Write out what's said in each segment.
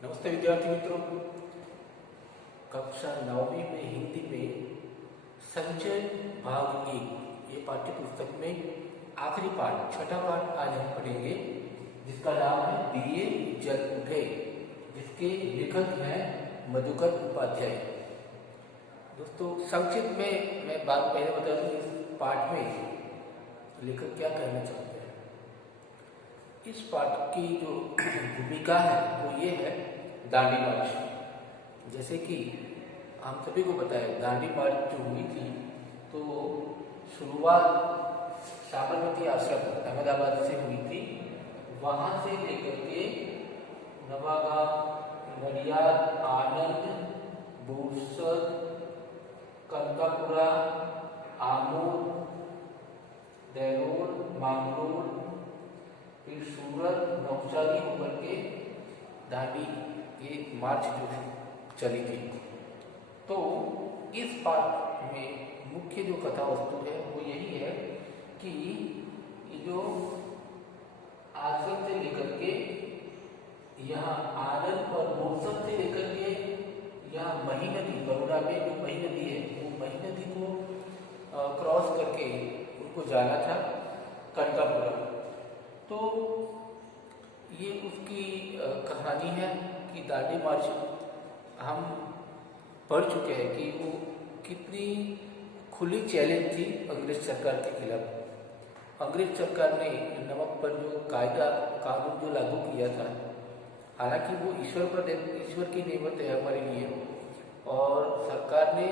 नमस्ते विद्यार्थी मित्रों। कक्षा 9वीं में हिंदी में संचय भाग 1 ये पाठ्य पुस्तक में आखिरी पाठ छठा पाठ आज हम पढ़ेंगे, जिसका नाम है दिए जल उठे, जिसके लेखक हैं मधुकर उपाध्याय। दोस्तों, संक्षिप्त में मैं बात पहले बता दूं, इस पाठ में लेखक क्या कहना चाहते हैं। इस पाठ की जो भूमिका है वो ये है दांडी मार्च। जैसे कि हम सभी को पता है, दांडी मार्च जो हुई थी तो शुरुआत साबरमती आश्रम अहमदाबाद से हुई थी। वहाँ से लेकर के नवागांव, नडियाद, आनंद, बोरसद, कनकापुरा, आमोद, देरोल, मांगलोर, फिर सूरत, नौशाली होकर के दांडी ये मार्च जो है चली थी। तो इस पाठ में मुख्य जो कथा वस्तु है वो यही है कि ये जो आश्रम से लेकर के यहाँ आनंद और बोरसद से लेकर के यहाँ मही नदी, बड़ौदा में जो मही नदी है वो मही नदी को क्रॉस करके उनको जाना था कनकापुरा। तो ये उसकी कहानी है कि दांडी मार्च हम पढ़ चुके हैं कि वो कितनी खुली चैलेंज थी अंग्रेज सरकार के खिलाफ। अंग्रेज सरकार ने नमक पर जो कानून जो लागू किया था, हालांकि वो ईश्वर की नेमत है हमारे लिए, और सरकार ने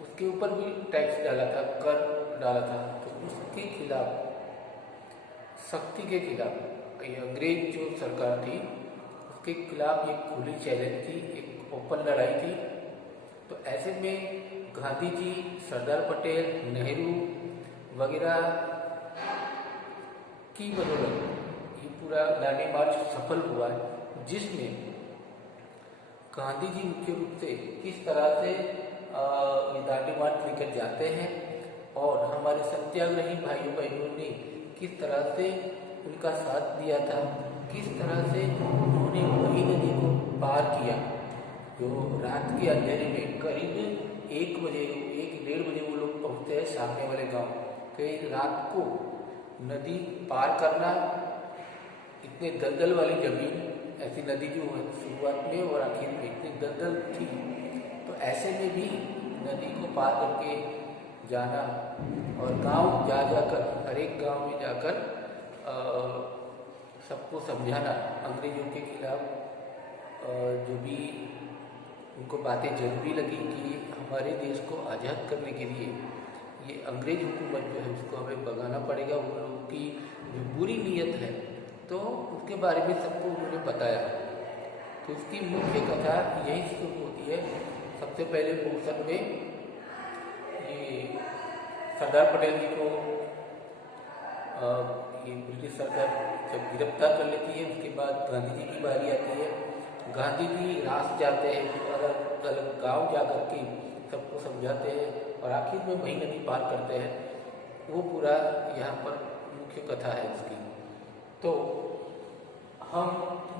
उसके ऊपर भी टैक्स डाला था, कर डाला था। तो उसके खिलाफ, सख्ती के खिलाफ, ये अंग्रेज जो सरकार थी उसके खिलाफ एक खुली चैलेंज थी, एक ओपन लड़ाई थी। तो ऐसे में गांधी जी, सरदार पटेल, नेहरू वगैरह की बदौलत ये पूरा दांडी मार्च सफल हुआ है, जिसमें गांधी जी मुख्य रूप से किस तरह से ये दांडी मार्च लेकर जाते हैं और हमारे सत्याग्रही भाइयों बहनों ने किस तरह से उनका साथ दिया था, किस तरह से उन्होंने मही नदी को पार किया। जो रात के अंधेरे में करीब 1-1:30 बजे वो लोग पहुँचते हैं सामने वाले गांव। तो रात को नदी पार करना, इतने दलदल वाली जमीन, ऐसी नदी जो है शुरुआत में और आखिर में इतनी दलदल थी, तो ऐसे में भी नदी को पार करके जाना और गांव जाकर, हर एक गांव में जाकर सबको समझाना, अंग्रेजों के खिलाफ जो भी उनको बातें जरूरी लगी कि हमारे देश को आज़ाद करने के लिए ये अंग्रेज हुकूमत जो है उसको हमें भगाना पड़ेगा, वो लोगों की जो बुरी नीयत है, तो उसके बारे में सबको उन्होंने बताया। तो उसकी मुख्य कथा यही शुरू होती है। सबसे पहले बोरसद में ये सरदार पटेल जी को ये ब्रिटिश सरकार जब गिरफ्तार कर लेती है, उसके बाद गांधी जी की बारी आती है। गांधी जी रास जाते हैं, अलग अलग गांव जा कर के सबको समझाते हैं और आखिर में मही नदी पार करते हैं। वो पूरा यहाँ पर मुख्य कथा है इसकी। तो हम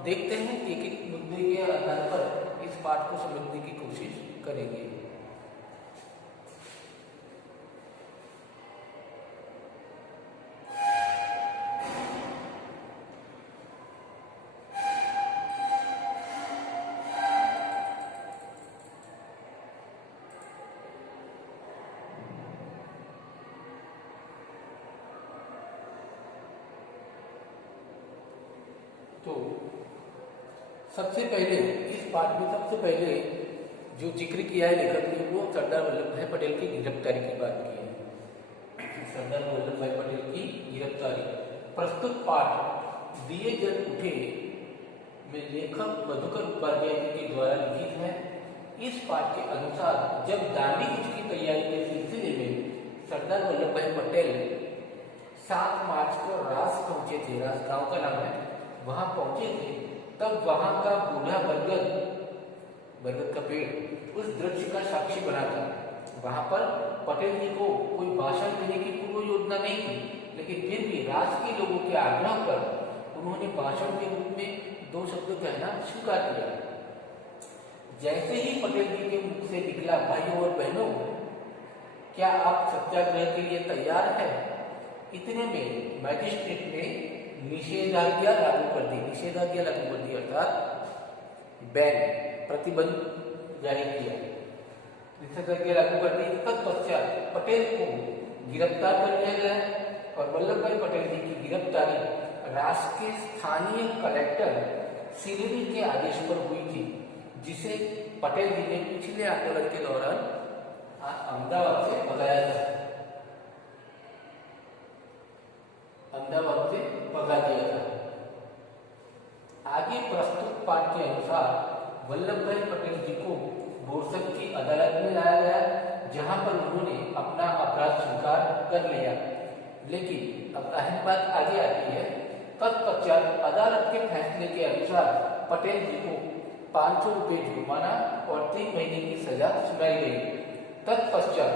देखते हैं एक एक मुद्दे के आधार पर इस पाठ को समझने की कोशिश करेंगे। तो सबसे पहले इस पाठ में सबसे पहले जो जिक्र किया है लेखक ने, वो सरदार वल्लभ भाई पटेल की गिरफ्तारी की बात की है। सरदार वल्लभ भाई पटेल की गिरफ्तारी। प्रस्तुत पाठ दिए जल उठे में लेखक मधुकर उपाध्याय जी के द्वारा लिखित है। इस पाठ के अनुसार जब दांडी कूच की तैयारी के सिलसिले में सरदार वल्लभ भाई पटेल 7 मार्च को रास पहुंचे थे, रास गांव का नाम है, वहां पहुंचे थे, तब वहां का बूढ़ा बरगद का पेड़ उस दृश्य का साक्षी बना था। वहां पर पटेल जी को कोई भाषण देने की पूर्व योजना नहीं थी, लेकिन फिर भी राज के लोगों के आग्रह पर उन्होंने भाषण के रूप में दो शब्द कहना स्वीकार किया। जैसे ही पटेल जी के मुख से निकला, भाइयों और बहनों, क्या आप सत्याग्रह के लिए तैयार हैं? इतने में मैजिस्ट्रेट ने निषेधाज्ञा लागू कर दी। निषेधाज्ञा लागू कर दी अर्थात बैन, प्रतिबंध जारी किया। निषेधाज्ञा लागू कर दी। तत्पश्चात पटेल को गिरफ्तार कर लिया गया और वल्लभ भाई पटेल जी की गिरफ्तारी राष्ट्र के स्थानीय कलेक्टर सिलरी के आदेश पर हुई थी, जिसे पटेल जी ने पिछले आंदोलन के दौरान अहमदाबाद से भगाया था। अहमदाबाद से भगा दिया था। आगे प्रस्तुत पाठ के अनुसार वल्लभ भाई पटेल जी को बोरसद की अदालत में लाया गया, जहां पर उन्होंने अपना अपराध स्वीकार कर लिया। लेकिन अब अहम बात आगे आती है। तत्पश्चात अदालत के फैसले के अनुसार पटेल जी को 500 रुपये जुर्माना और 3 महीने की सजा सुनाई गई। तत्पश्चात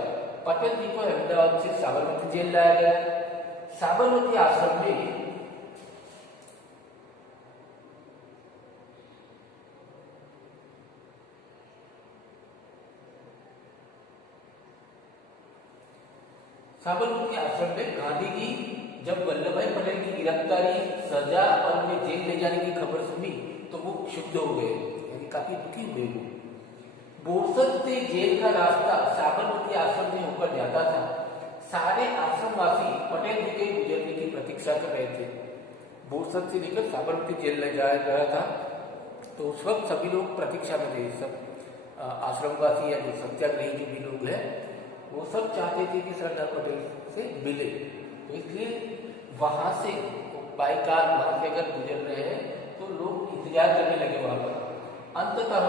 पटेल जी को अहमदाबाद से साबरमती जेल लाया गया। साबरमती आश्रम में गांधी जी जब वल्लभ भाई पटेल की गिरफ्तारी, सजा और उन्हें जेल ले जाने की खबर सुनी तो वो क्षुब्ध हो गए, यानी काफी दुखी हुए। वो बोरसद से जेल का रास्ता साबरमती आश्रम में होकर जाता था। सारे आश्रमवासी पटेल जी के गुजरने की प्रतीक्षा कर रहे थे। बोरसद से लेकर साबरमती जेल ले जाया गया था, तो उस वक्त सभी लोग प्रतीक्षा में थे। सब आश्रमवासी या जो सत्याग्रही जो भी लोग हैं, वो सब चाहते थे कि सरदार पटेल से मिले। तो इसलिए वहां से बाई कार वहां से अगर गुजर रहे हैं तो लोग इंतजार करने लगे वहां पर। अंततः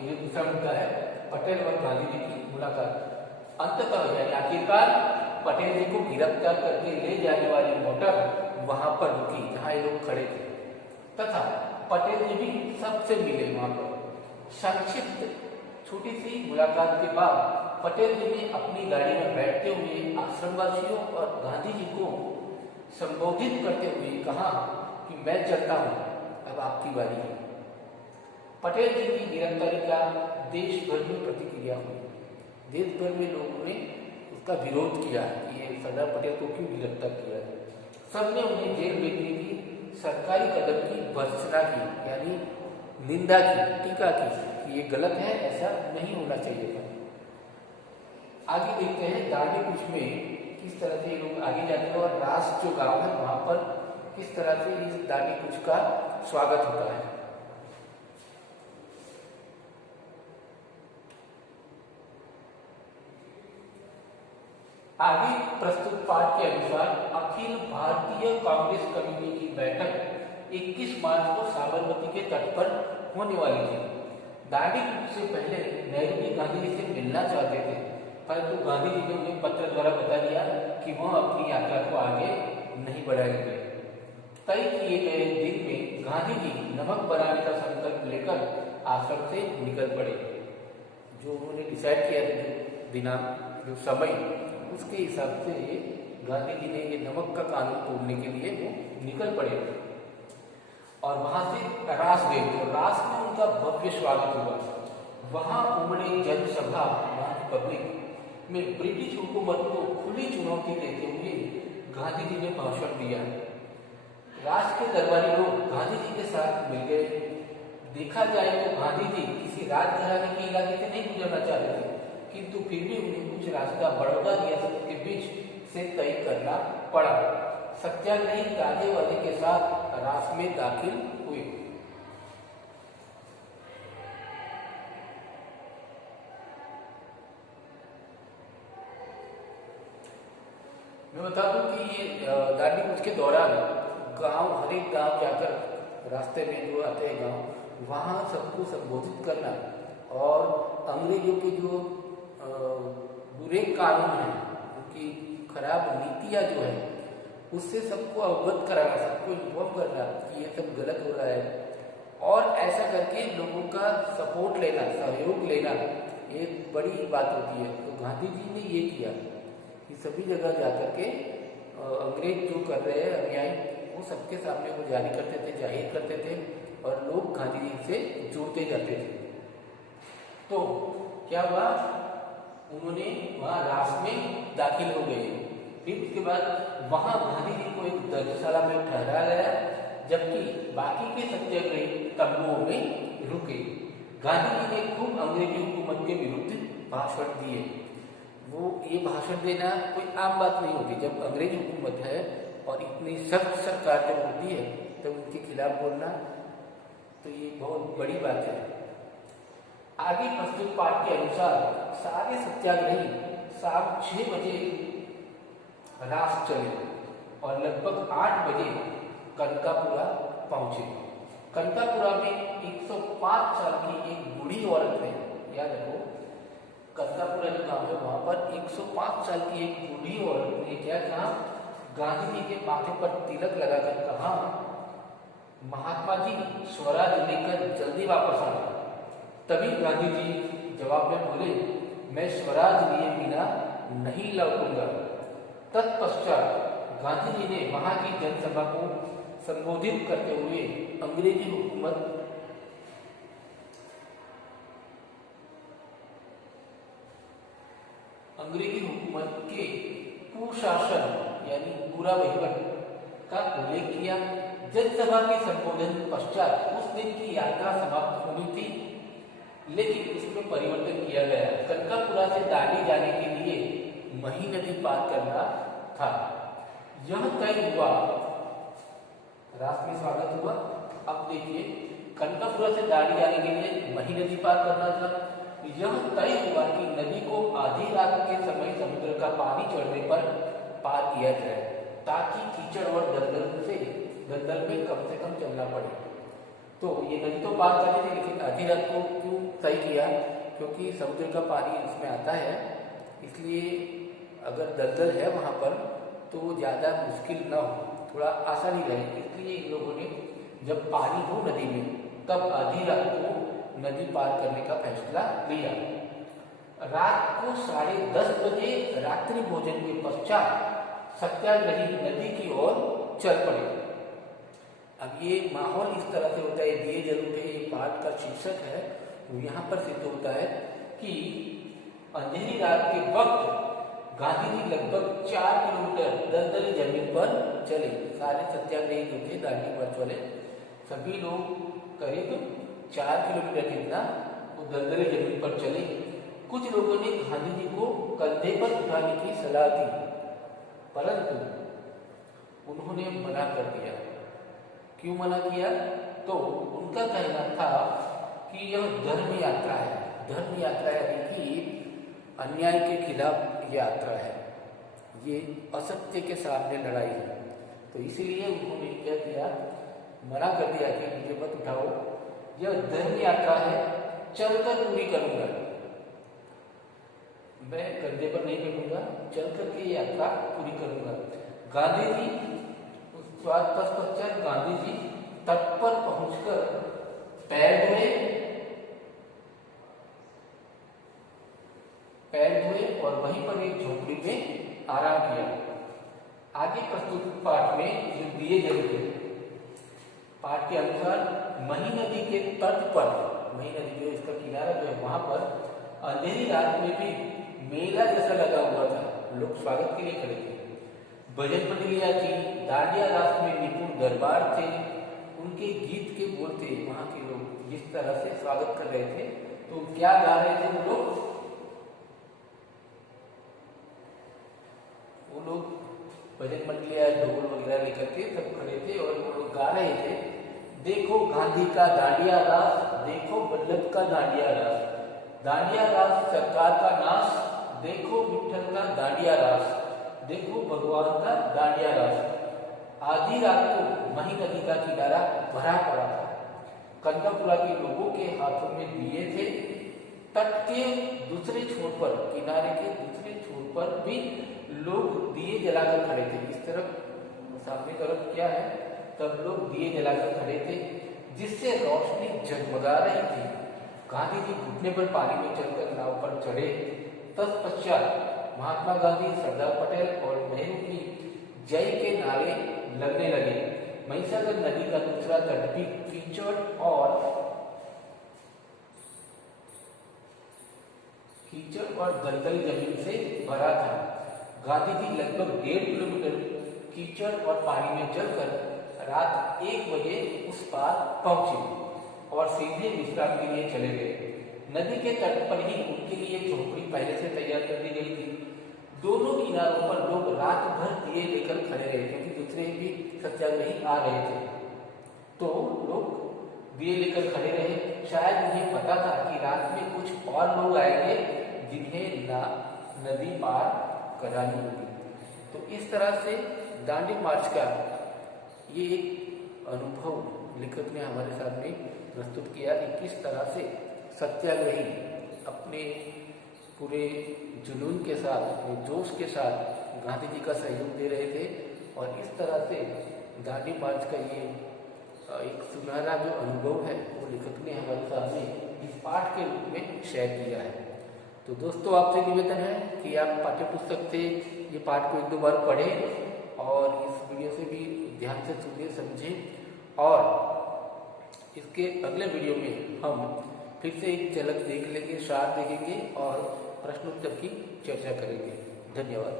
ये दूसरा मुद्दा है, पटेल और गांधी जी की मुलाकात। अंततः यानी आखिरकार पटेल जी को गिरफ्तार करके ले जाने वाली मोटर वहां पर रुकी जहां ये लोग खड़े थे, तथा पटेल जी भी सबसे मिले वहां पर। संक्षिप्त छोटी सी मुलाकात के बाद पटेल जी ने अपनी गाड़ी में बैठते हुए आश्रमवासियों और गांधी जी को संबोधित करते हुए कहा कि मैं चलता हूं, अब आपकी बारी है। पटेल जी की गिरफ्तारी का देश भर में प्रतिक्रिया हुई। देश भर में लोगों ने उसका विरोध किया कि ये सरदार पटेल को क्यों गिरफ्तार किया है। सबने उन्हें जेल भेजने की सरकारी कदम की भर्त्सना की, यानी निंदा की, टीका की कि ये गलत है, ऐसा नहीं होना चाहिए था। आगे देखते हैं दांडी कूच में किस तरह से लोग आगे जाते हैं और रास जो गांव है वहां पर किस तरह से इस दांडी कूच का स्वागत होता है। आगे प्रस्तुत पाठ के अनुसार अखिल भारतीय कांग्रेस कमेटी की बैठक 21 मार्च को साबरमती के तट पर होने वाली थी। दांडी कूच से पहले नेहरू जी गांधी जी से मिलना चाहते थे, परंतु गांधी जी ने उन्हें पत्र द्वारा बता दिया कि वह अपनी यात्रा को आगे नहीं बढ़ाएंगे। तय किए गए दिन में गांधी जी नमक बनाने का संकल्प लेकर आश्रम से निकल पड़े। जो उन्होंने डिसाइड किया था, जो दिनांक, जो समय, उसके हिसाब से गांधी जी ने ये नमक का कानून तोड़ने के लिए वो निकल पड़े और वहां से रास गए। तो रास में उनका भव्य स्वागत हुआ। वहां उमड़े जनसभा, वहां की पब्लिक में ब्रिटिश हुकूमत को खुली चुनौती देते हुए गांधी जी ने भाषण दिया। राष्ट्र के दरबारी लोग गांधी जी के साथ मिल गए। देखा जाए तो गांधी जी किसी राजघराने के इलाके से नहीं गुजरना चाहते थे, किंतु फिर भी उन्हें कुछ रास्ता बड़ौदा रियासत के बीच से तय करना पड़ा। सत्याग्रही ताजे वाले के साथ रास में दाखिल हुए। मैं बता दूं कि ये दांडी कूच के दौरान गांव, हर एक गांव जाकर रास्ते में जो आते हैं गांव, वहाँ सबको संबोधित करना और अंग्रेजों के जो बुरे कानून हैं, उनकी खराब नीतियाँ जो है, उससे सबको अवगत कराना, सबको इन्फॉर्म करना कि ये सब गलत हो रहा है, और ऐसा करके लोगों का सपोर्ट लेना, सहयोग लेना, एक बड़ी बात होती है। तो गांधी जी ने ये किया कि सभी जगह जाकर के अंग्रेज जो कर रहे हैं अन्याय, वो सबके सामने वो जारी करते थे, जाहिर करते थे और लोग गांधी जी से जुड़ते जाते थे। तो क्या हुआ, उन्होंने वहां रास में दाखिल हो गए। फिर उसके बाद वहां गांधी जी को एक धर्मशाला में ठहराया गया, जबकि बाकी के सत्याग्रही तंबुओं में रुके। गांधी जी ने खूब अंग्रेजी हुकूमत के विरुद्ध भाषण दिए। वो ये भाषण देना कोई आम बात नहीं होती। जब अंग्रेजी हुकूमत है और इतनी सख्त सरकार जब होती है तो उनके खिलाफ बोलना तो ये बहुत बड़ी बात है। आगे प्रस्तुत पाठ के अनुसार सारे सत्याग्रही शाम 6 बजे रास चले और लगभग 8 बजे कनकापुरा पहुंचे। कनकापुरा में 105 साल की एक बूढ़ी औरत है। याद रखो, कनकापुरा जो गांव है वहां पर 105 साल की एक बूढ़ी औरत ने क्या कहा, गांधी जी के माथे पर तिलक लगाकर कहा, महात्मा जी स्वराज लेकर जल्दी वापस आना। तभी गांधी जी जवाब में बोले, मैं स्वराज लिए बिना नहीं लौटूंगा। तत्पश्चात गांधी जी ने वहां की जनसभा को संबोधित करते हुए अंग्रेजी हुकूमत के कुशासन यानी बुरा वहीवट का उल्लेख किया। जनसभा के संबोधन पश्चात उस दिन की यात्रा समाप्त होनी थी, लेकिन उसमें परिवर्तन किया गया। कनकापुरा से दांडी जाने के लिए मही नदी पार करना था। यह तय हुआ, रास में स्वागत हुआ। अब देखिए, कनकापुरा से दांडी जाने के लिए मही नदी पार करना था। यह तय हुआ कि नदी को आधी रात के समय समुद्र का पानी चढ़ने पर पार किया जाए, ताकि कीचड़ और दलदल में कम से कम चलना पड़े। तो ये नदी तो पार करनी थी, लेकिन आधी रात को क्यों तय किया, क्योंकि समुद्र का पानी इसमें आता है, इसलिए अगर दलदल है वहां पर तो ज़्यादा मुश्किल न हो, थोड़ा आसानी रहे। इसलिए इन लोगों ने जब पानी हो नदी में तब आधी रात को नदी पार करने का फैसला लिया। रात को 10:30 बजे रात्रि भोजन के पश्चात सत्याग्रही नदी की ओर चल पड़े। अब ये माहौल इस तरह से होता है, दिए जरूर है, ये पाठ का शीर्षक है। यहाँ पर सिद्ध होता है कि अंधेरी रात के वक्त गांधी जी लगभग 4 किलोमीटर दलदली जमीन पर चले। सारे सत्याग्रही जो थे दांडी मार्च वाले सभी लोग करीब 4 किलोमीटर जितना वो दलदली जमीन पर चले। कुछ लोगों ने गांधी जी को कंधे पर उठाने की सलाह दी, परंतु उन्होंने मना कर दिया। क्यों मना किया? तो उनका कहना था कि यह धर्म यात्रा है। धर्म यात्रा यानी कि अन्याय के खिलाफ यात्रा है, ये असत्य के सामने लड़ाई है। तो इसीलिए उन्होंने क्या किया, मना कर दिया कि मुझे मत उठाओ, यह धर्म यात्रा है, चलकर पूरी करूंगा, मैं कंधे पर नहीं बैठूंगा, चलकर के यात्रा पूरी करूंगा। गांधी जी पश्चात गांधी जी तट पर पहुंचकर पैर धोए और वहीं पर एक झोपड़ी में आराम किया। आगे प्रस्तुत पाठ में जो दिए गए थे, पाठ के अनुसार मही नदी के तट पर, मही नदी जो इसका किनारा जो है वहां पर अंधेरी रात में भी मेला जैसा लगा हुआ था, लोग स्वागत के लिए खड़े थे। भजन मंडलियां थी, दांडिया रास में निपुण दरबार थे, उनके गीत के बोल थे। वहां के लोग जिस तरह से स्वागत कर रहे थे, तो क्या गा रहे थे वो लोग भजन मंडलियां ढोल वगैरह लेकर के सब खड़े थे और वो लोग गा रहे थे, देखो गांधी का दांडिया रास, देखो वल्लभ का दांडिया रास, दांडिया रास सरकार का नाश, देखो विठल का दांडिया रास, देखो भगवान का दांडिया रास। आधी रात को मही नदी का किनारा भरा पड़ा था। कनकापुरा के लोगों के हाथों में दिए थे। तट के दूसरे छोर पर, किनारे के दूसरे छोर पर भी लोग दिए जलाकर खड़े थे। इस तरफ सामने तरफ क्या है, तब लोग दिए जलाकर खड़े थे, जिससे रोशनी जगमगा रही थी। गांधी जी घुटने पर पानी में चलकर नाव पर चढ़े। तत्पश्चात महात्मा गांधी, सरदार पटेल और नेहरू की जय के नारे लगने लगे। महिसागर नदी का दूसरा तट भी कीचड़ और दलदल जमीन से भरा था। गांधी जी लगभग 1.5 किलोमीटर कीचड़ और पानी में चलकर रात 1 बजे उस पार पहुंचे और सीधे विश्राम के लिए चले गए। नदी के तट पर ही उनके लिए झोपड़ी पहले से तैयार कर दी गई थी। दोनों किनारों पर लोग रात भर दिए लेकर खड़े रहे, क्योंकि दूसरे भी सत्याग्रही आ रहे थे, तो लोग दिए लेकर खड़े रहे। शायद उन्हें पता था कि रात में कुछ और लोग आएंगे जिन्हें नदी पार करानी होगी। तो इस तरह से दांडी मार्च का ये एक अनुभव लेखक ने हमारे सामने प्रस्तुत किया कि किस तरह से सत्याग्रही अपने पूरे जुनून के साथ, अपने जोश के साथ गांधी जी का सहयोग दे रहे थे। और इस तरह से दांडी मार्च का ये एक सुनहरा जो अनुभव है वो लेखक ने हमारे सामने इस पाठ के रूप में शेयर किया है। तो दोस्तों, आपसे निवेदन है कि आप पाठ्य पुस्तक से ये पाठ को 1-2 बार पढ़ें और इस वीडियो से भी ध्यान से सुनिए, समझें। और इसके अगले वीडियो में हम फिर से एक झलक देख लेंगे, सार देखेंगे और प्रश्नोत्तर की चर्चा करेंगे। धन्यवाद।